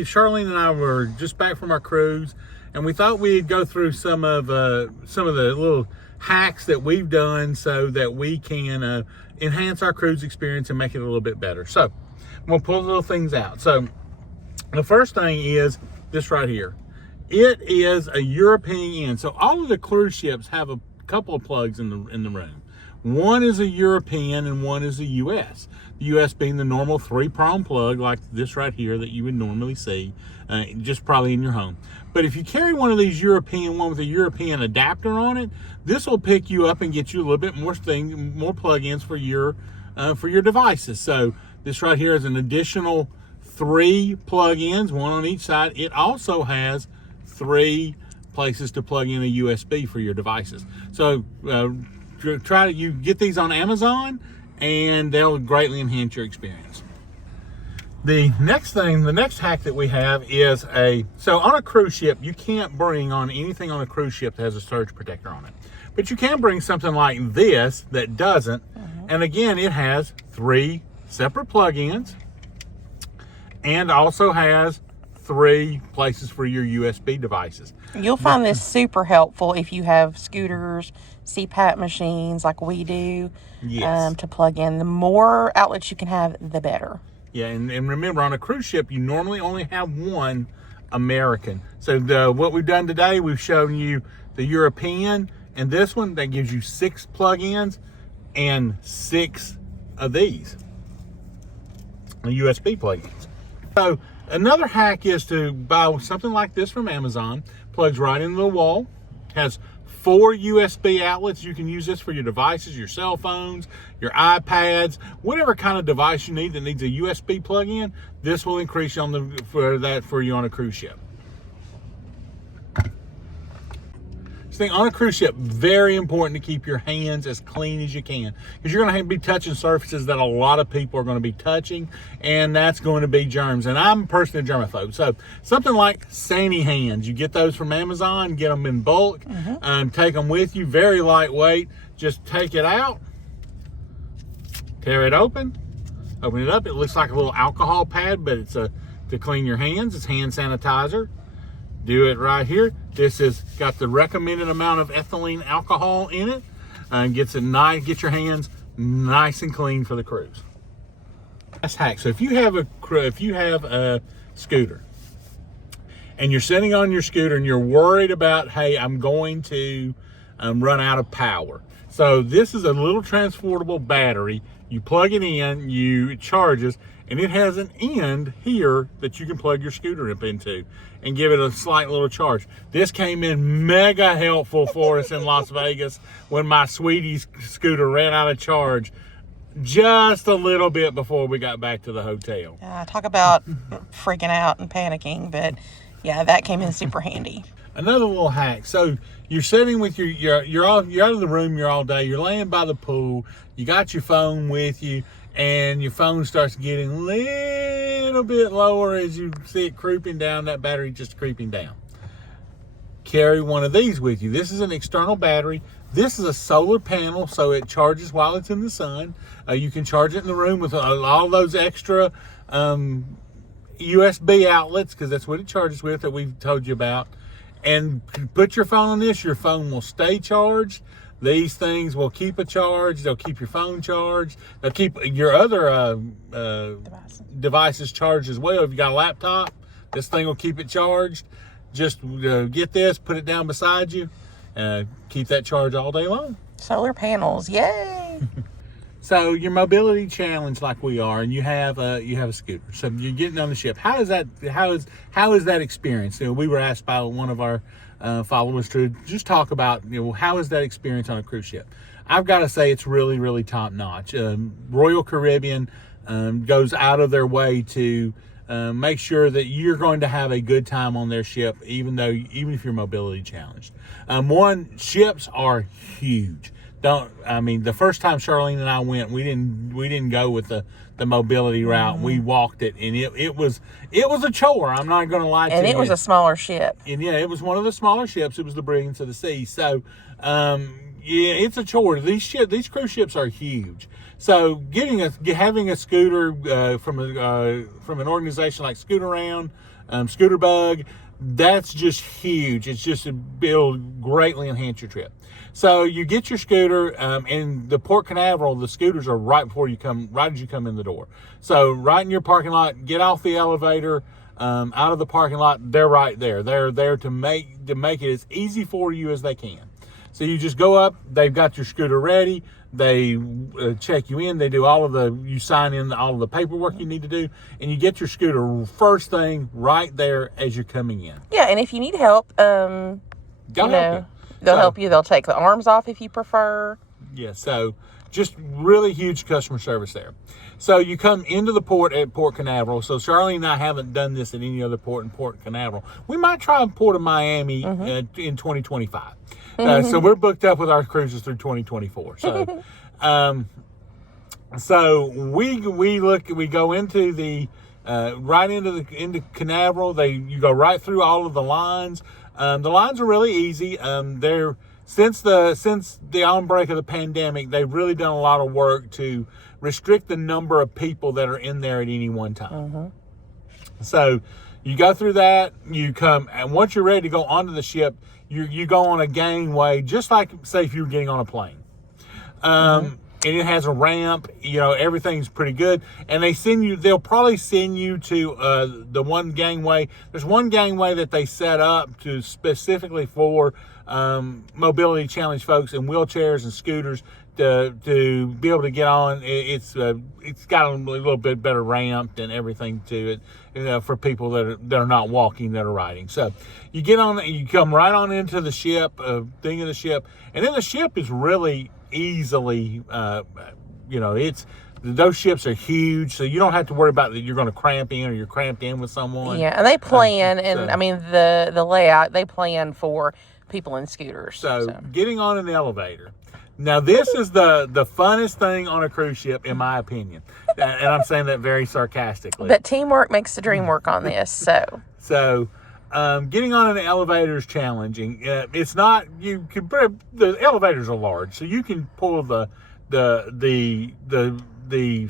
Charlene and I were just back from our cruise, and we thought we'd go through some of the little hacks that we've done so that we can enhance our cruise experience and make it a little bit better. So I'm gonna pull little things out. So the first thing is this right here. It is a European. So all of the cruise ships have a couple of plugs in the room. One is a European and one is a US. The US being the normal 3-prong plug like this right here that you would normally see, just probably in your home. But if you carry one of these European, one with a European adapter on it, this will pick you up and get you a little bit more plug-ins for your devices. So this right here is an additional 3 plug-ins, one on each side. It also has 3 places to plug in a USB for your devices. So you get these on Amazon and they'll greatly enhance your experience. The next hack that we have is so on a cruise ship, you can't bring on anything on a cruise ship that has a surge protector on it. But you can bring something like this that doesn't. And again, it has 3 separate plug-ins and also has 3 places for your USB devices. You'll find this super helpful if you have scooters, CPAP machines like we do. Yes. To plug in. The more outlets you can have, the better. Yeah, and remember, on a cruise ship, you normally only have 1 American. So what we've done today, we've shown you the European, and this one, that gives you 6 plug-ins and 6 of these USB plug-ins. So another hack is to buy something like this from Amazon. Plugs right into the wall, has 4 USB outlets. You can use this for your devices, your cell phones, your iPads, whatever kind of device you need that needs a USB plug-in. This will increase for you on a cruise ship. On a cruise ship, very important to keep your hands as clean as you can, because you're going to be touching surfaces that a lot of people are going to be touching, and that's going to be germs. And I'm personally a germaphobe, so something like Sani-Hands, you get those from Amazon, get them in bulk, take them with you, very lightweight. Just take it out, tear it open it up. It looks like a little alcohol pad, but it's to clean your hands. It's hand sanitizer. Do it right here. This has got the recommended amount of ethylene alcohol in it, and get your hands nice and clean for the cruise. That's hack. So if you have a scooter and you're sitting on your scooter and you're worried about, hey, I'm going to run out of power. So this is a little transportable battery. You plug it in, it charges, and it has an end here that you can plug your scooter up into and give it a slight little charge. This came in mega helpful for us in Las Vegas when my sweetie's scooter ran out of charge just a little bit before we got back to the hotel. Talk about freaking out and panicking, but yeah, that came in super handy. Another little hack. So you're sitting with you're out of the room, you're all day, you're laying by the pool, you got your phone with you, and your phone starts getting a little bit lower as you see it creeping down, that battery just creeping down. Carry one of these with you. This is an external battery. This is a solar panel, so it charges while it's in the sun. You can charge it in the room with all those extra USB outlets, because that's what it charges with that we've told you about. And put your phone on this, your phone will stay charged. These things will keep a charge. They'll keep your phone charged. They'll keep your other devices charged as well. If you got a laptop, this thing will keep it charged. Just get this, put it down beside you, keep that charge all day long. Solar panels, yay! So your mobility challenged like we are, and you have a scooter. So you're getting on the ship. How is that experience? We were asked by one of our followers to just talk about, how is that experience on a cruise ship? I've got to say it's really, really top notch. Royal Caribbean goes out of their way to make sure that you're going to have a good time on their ship, even if you're mobility challenged. Ships are huge. The first time Charlene and I went, we didn't go with the mobility route. We walked it, and it was a chore. I'm not going to lie to you. And it was a smaller ship. And yeah, it was one of the smaller ships. It was the Brilliance of the Sea. So, it's a chore. These cruise ships are huge. So having a scooter from an organization like ScootAround, Scooter Bug. That's just huge. It's just it'll greatly enhance your trip. So you get your scooter, in the Port Canaveral, the scooters are right as you come in the door. So right in your parking lot, get off the elevator, out of the parking lot. They're right there. They're there to make it as easy for you as they can. So you just go up. They've got your scooter ready. They check you in. They do you sign in all of the paperwork you need to do, and you get your scooter first thing right there as you're coming in. Yeah, and if you need help, they'll help you. They'll take the arms off if you prefer. Yeah, so just really huge customer service there. So you come into the port at Port Canaveral. So Charlene and I haven't done this at any other port in Port Canaveral. We might try a port of Miami in 2025. So we're booked up with our cruises through 2024. So, so we go into the right into Canaveral. You go right through all of the lines. The lines are really easy. They're since the outbreak of the pandemic, they've really done a lot of work to restrict the number of people that are in there at any one time. So you go through that. You come, and once you're ready to go onto the ship, you go on a gangway, just like, say, if you were getting on a plane. And it has a ramp, everything's pretty good. And they'll probably send you to the one gangway. There's one gangway that they set up to specifically for mobility challenged folks in wheelchairs and scooters to be able to get on. It's got a little bit better ramp and everything to it, for people that are not walking, that are riding. So you get on, you come right on into the ship, thing of the ship, and then the ship is really easily, those ships are huge, so you don't have to worry about that you're going to cramp in or you're cramped in with someone. Yeah, and they plan, the layout, they plan for people in scooters. So getting on an elevator. Now, this is the funnest thing on a cruise ship, in my opinion. And I'm saying that very sarcastically. But teamwork makes the dream work on this, so. So, getting on an elevator is challenging. It's not, the elevators are large, so you can pull the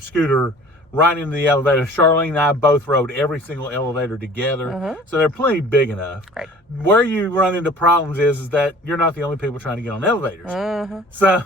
scooter right into the elevator. Charlene and I both rode every single elevator together, so they're plenty big enough. Right. Where you run into problems is that you're not the only people trying to get on elevators. So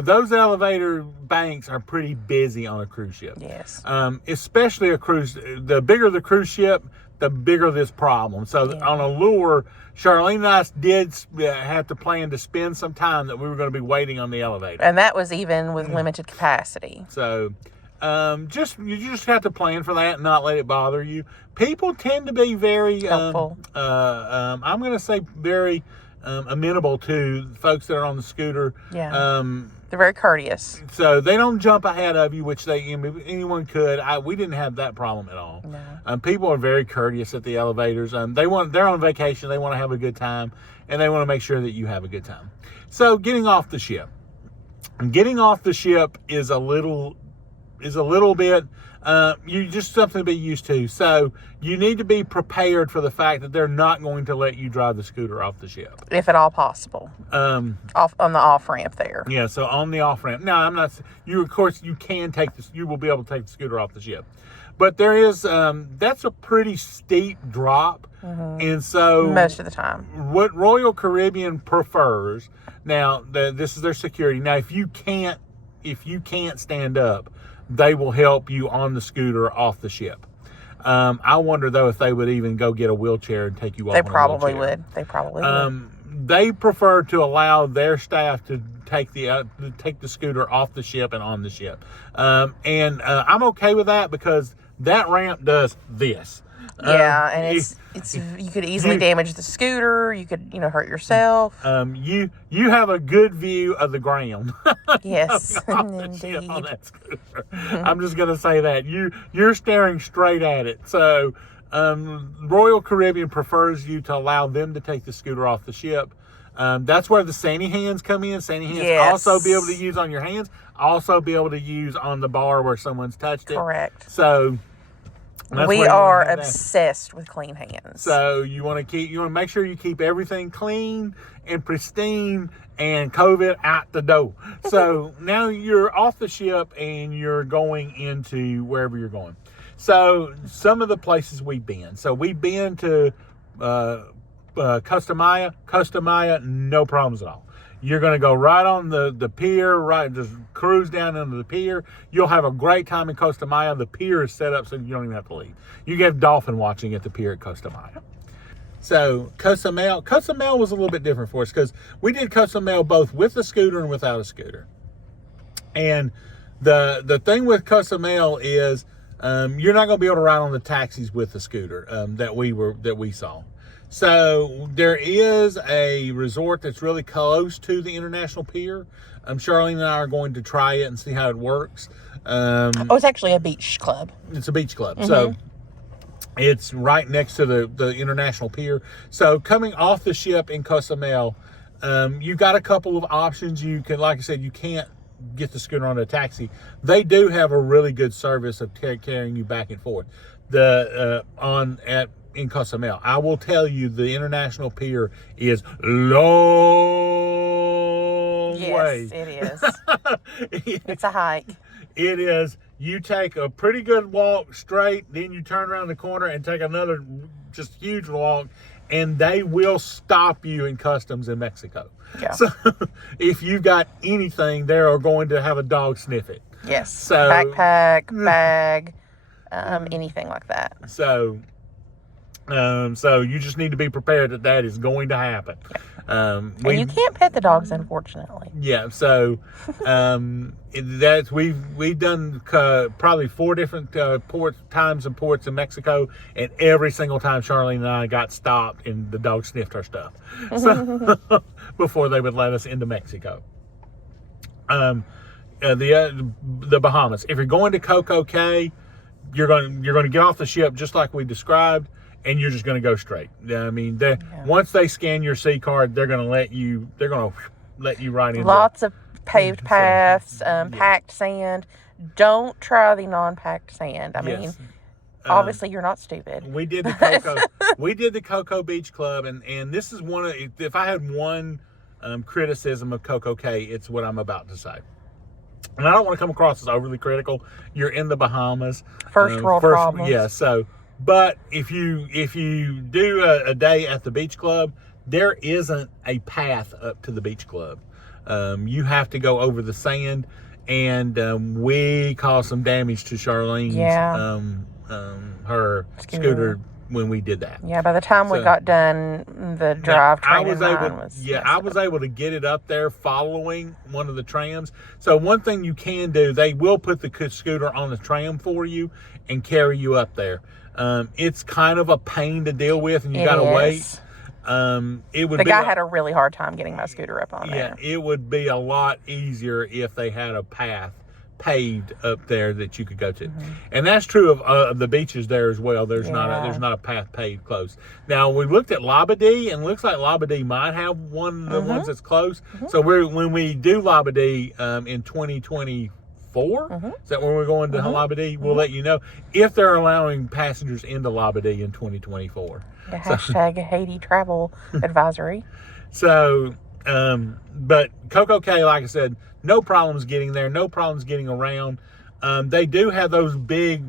those elevator banks are pretty busy on a cruise ship. Yes. Especially a cruise. The bigger the cruise ship, the bigger this problem. So on a lure, Charlene and I did have to plan to spend some time that we were going to be waiting on the elevator. And that was even with limited capacity. So you just have to plan for that and not let it bother you. People tend to be very helpful. I'm going to say very amenable to folks that are on the scooter. Yeah. They're very courteous. So they don't jump ahead of you, which anyone could. We didn't have that problem at all. No. People are very courteous at the elevators. They're on vacation. They want to have a good time, and they want to make sure that you have a good time. So getting off the ship is a little bit, you just something to be used to. So you need to be prepared for the fact that they're not going to let you drive the scooter off the ship. If at all possible. Off on the off ramp there. Yeah, so on the off ramp. Now, you can take this, you will be able to take the scooter off the ship. But there is, that's a pretty steep drop. And so most of the time, what Royal Caribbean prefers, now this is their security. Now, if you can't stand up, they will help you on the scooter off the ship. I wonder though if they would even go get a wheelchair and take you off. They probably would. They prefer to allow their staff to take the scooter off the ship and on the ship. And I'm okay with that because that ramp does this. Yeah, and it's you could easily damage the scooter. You could hurt yourself. You have a good view of the ground. Yes, indeed. On that scooter. I'm just gonna say that you're staring straight at it. So Royal Caribbean prefers you to allow them to take the scooter off the ship. That's where the Sani-Hands come in. Sani-Hands also be able to use on your hands, also be able to use on the bar where someone's touched it. Correct. So. We are obsessed with clean hands. So you want to make sure you keep everything clean and pristine and COVID out the door. So now you're off the ship and you're going into wherever you're going. So some of the places we've been. So we've been to Costa Maya, no problems at all. You're going to go right on the pier, right, just cruise down into the pier. You'll have a great time in Costa Maya. The pier is set up so you don't even have to leave. You can have dolphin watching at the pier at Costa Maya. So Cozumel was a little bit different for us because we did Cozumel both with a scooter and without a scooter. And the thing with Cozumel is you're not going to be able to ride on the taxis with the scooter that we saw. So there is a resort that's really close to the International Pier. Charlene and I are going to try it and see how it works. It's actually a beach club. It's a beach club. So it's right next to the International Pier. So coming off the ship in Cozumel, you've got a couple of options. You can, like I said, you can't get the scooter on a taxi. They do have a really good service of carrying you back and forth. In Cozumel, I will tell you, the International Pier is long way. Yes, it is. It's a hike. It is. You take a pretty good walk straight, then you turn around the corner and take another just huge walk, and they will stop you in customs in Mexico. Yeah. So if you've got anything, they are going to have a dog sniff it. Yes. So backpack, bag, anything like that. So you just need to be prepared that is going to happen. And you can't pet the dogs, unfortunately. Yeah. So we've done probably 4 different times and ports in Mexico, and every single time Charlene and I got stopped and the dog sniffed our stuff. So before they would let us into Mexico. The Bahamas. If you're going to Coco Cay, you're going to get off the ship just like we described, and you're just going to go straight. I mean, once they scan your C card, they're going to let you right in. Lots of paved paths, packed sand. Don't try the non-packed sand. I mean, obviously you're not stupid. We did the Coco Beach Club, and this is one of, if I had one criticism of Coco Cay, it's what I'm about to say. And I don't want to come across as overly critical. You're in the Bahamas. First world problems. Yeah, so, but if you do a day at the beach club, there isn't a path up to the beach club. You have to go over the sand, and we caused some damage to Charlene's her scooter when we did that. Yeah, by the time we got done, the drive train was I was able to get it up there following one of the trams. So one thing you can do, they will put the scooter on the tram for you and carry you up there. It's kind of a pain to deal with, and you got to wait. The guy had a really hard time getting my scooter up on there. Yeah, it would be a lot easier if they had a path paved up there that you could go to, and that's true of the beaches there as well. There's not a path paved close. Now we looked at Labadee, and it looks like Labadee might have one of the ones that's close. So when we do Labadee in 2024, is that when we're going to Labadee? We'll let you know if they're allowing passengers into Labadee in 2024. The hashtag Haiti travel advisory. So, but Coco Cay, like I said, no problems getting there, no problems getting around. They do have those big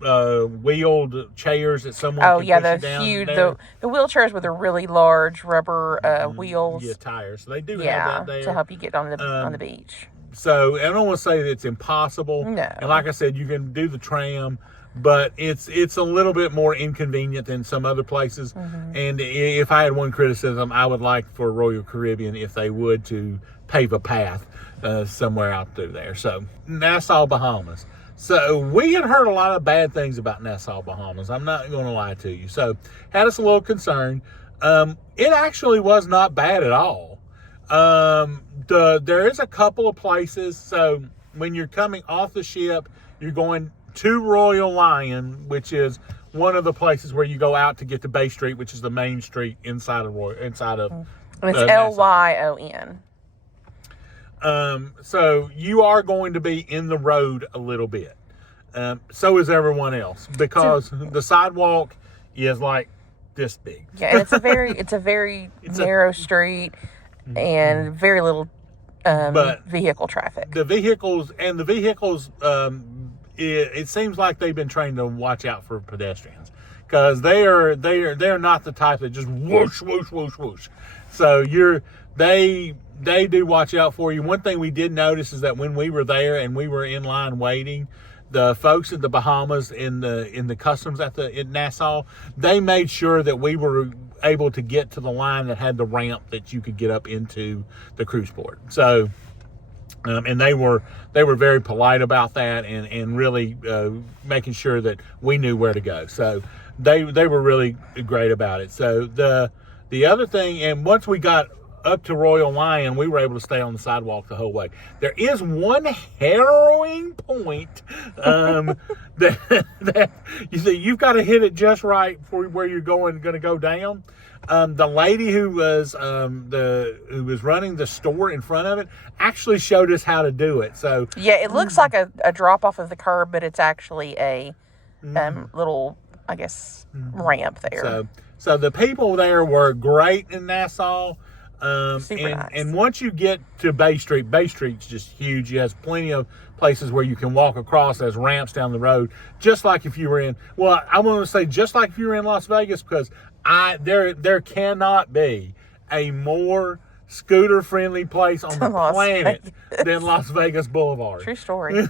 wheeled chairs that someone can push you down huge, there. the wheelchairs with the really large rubber wheels. Yeah, tires. So they do have that there to help you get on the beach. So I don't want to say that it's impossible. No. And like I said, you can do the tram, but it's a little bit more inconvenient than some other places. And if I had one criticism, I would like for Royal Caribbean, if they would, to pave a path somewhere out through there. So Nassau, Bahamas. So we had heard a lot of bad things about Nassau, Bahamas. I'm not going to lie to you. So had us a little concerned. It actually was not bad at all. There is a couple of places. So when you're coming off the ship, you're going to Royal Lion, which is one of the places where you go out to get to Bay Street, which is the main street inside of. And it's Lyon. So you are going to be in the road a little bit. So is everyone else, because the sidewalk is like this big. Yeah, and it's a very narrow street and very little vehicle traffic. The vehicles it seems like they've been trained to watch out for pedestrians, because they're not the type that just whoosh whoosh whoosh whoosh. So they do watch out for you. One thing we did notice is that when we were there and we were in line waiting, the folks at the Bahamas in the customs in Nassau, they made sure that we were able to get to the line that had the ramp that you could get up into the cruise port. So, and they were very polite about that, and really making sure that we knew where to go. So they were really great about it. So the other thing, and once we got up to Royal Lion, we were able to stay on the sidewalk the whole way. There is one harrowing point that you see, you've got to hit it just right for where you're going to go down. The lady who was running the store in front of it actually showed us how to do it. So yeah, it looks like a drop off of the curb, but it's actually a little, I guess, ramp there. So the people there were great in Nassau. Super nice. And once you get to Bay Street's just huge. It has plenty of places where you can walk across as ramps down the road, just like if you were in, well, I want to say just like if you were in Las Vegas, because there cannot be a more scooter friendly place on the planet than Las Vegas Boulevard. True story.